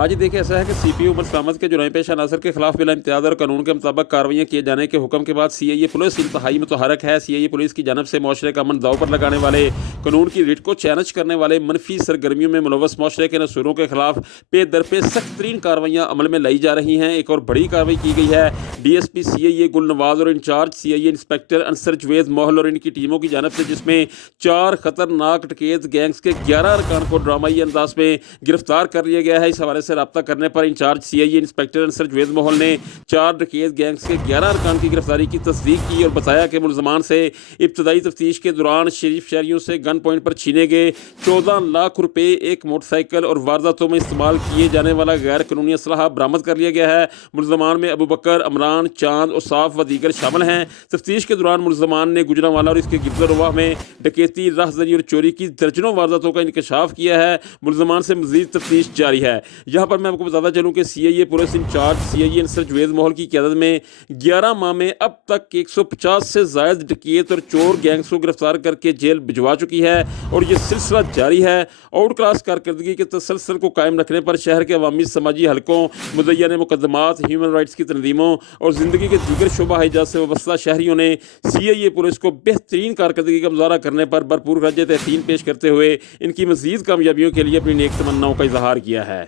आज देखिए ऐसा है कि सीपीयू उमर सलामत के जुर्म पेश अनासर के खिलाफ बिला इम्तियाज और कानून के मुताबिक कार्रवाइयाँ किए जाने के हुक्म के बाद सीआईए पुलिस इंतहाई मुतहरक है। सीआईए पुलिस की जानब से माशरे का अमन दाव पर लगाने वाले, कानून की रिट को चैलेंज करने वाले मनफी सरगर्मियों में मुलव्वस माशरे के नसूरों के खिलाफ पे दर पे सख्त तरीन कार्रवाइयाँ अमल में लाई जा रही हैं। एक और बड़ी कार्रवाई की गई है DSP सीआईए गुलनवाज और incharge CIA inspector Ansar Javed Mohal और इनकी टीमों की जानब से, जिसमें 4 खतरनाक डकैत गैंग्स के 11 अरकान को ड्रामाई अंदाज में गिरफ्तार कर लिया गया है। इस हवाले से रब्ता करने पर incharge CIA inspector Ansar Javed Mohal ने 4 डकैत गैंग्स के 11 अरकान की गिरफ्तारी की तस्दीक की और बताया कि मुलजमान से इब्तदाई तफ्तीश के दौरान शरीफ शहरियों से गन पॉइंट पर छीने गए 14 लाख रुपए, एक मोटरसाइकिल और वारदातों में इस्तेमाल किए जाने वाला गैर कानूनी असलहा बरामद कर लिया गया है। मुलजमान में अबू बकर, अमरान, चांद, औसाफ व दीगर शामिल हैं। तफ्तीश के दौरान मुलजमान ने गुजरांवाला और इसके गिरदरवाह में डकैती, राहजनी और चोरी की दर्जनों वारदातों का इंकशाफ किया है। मुलजमान से मजीद तफ्तीश जारी है। यहाँ पर मैं आपको बताता चलूँ कि CIA police incharge CIA Ansar Javed Mohal की क़यादत में 11 माह में अब तक 150 से ज़ायद डकैत और चोर गैंग्स को गिरफ्तार करके जेल भिजवा चुकी है और ये सिलसिला जारी है। आउट क्लास कारकर्दगी के तसलसल को कायम रखने पर शहर के अवामी समाजी हलकों, मुदय्यन मुकदमात, ह्यूमन राइट्स की तंजीमों और ज़िंदगी के दीगर शोबा हिजात से वाबस्ता शहरियों ने सीआईए पुलिस को बेहतरीन कारकर्दगी का मुजाहरा करने पर भरपूर खर्ज तहसीन पेश करते हुए इनकी मज़ीद कामयाबियों के लिए अपनी नेक तमन्नाओं का इजहार किया है।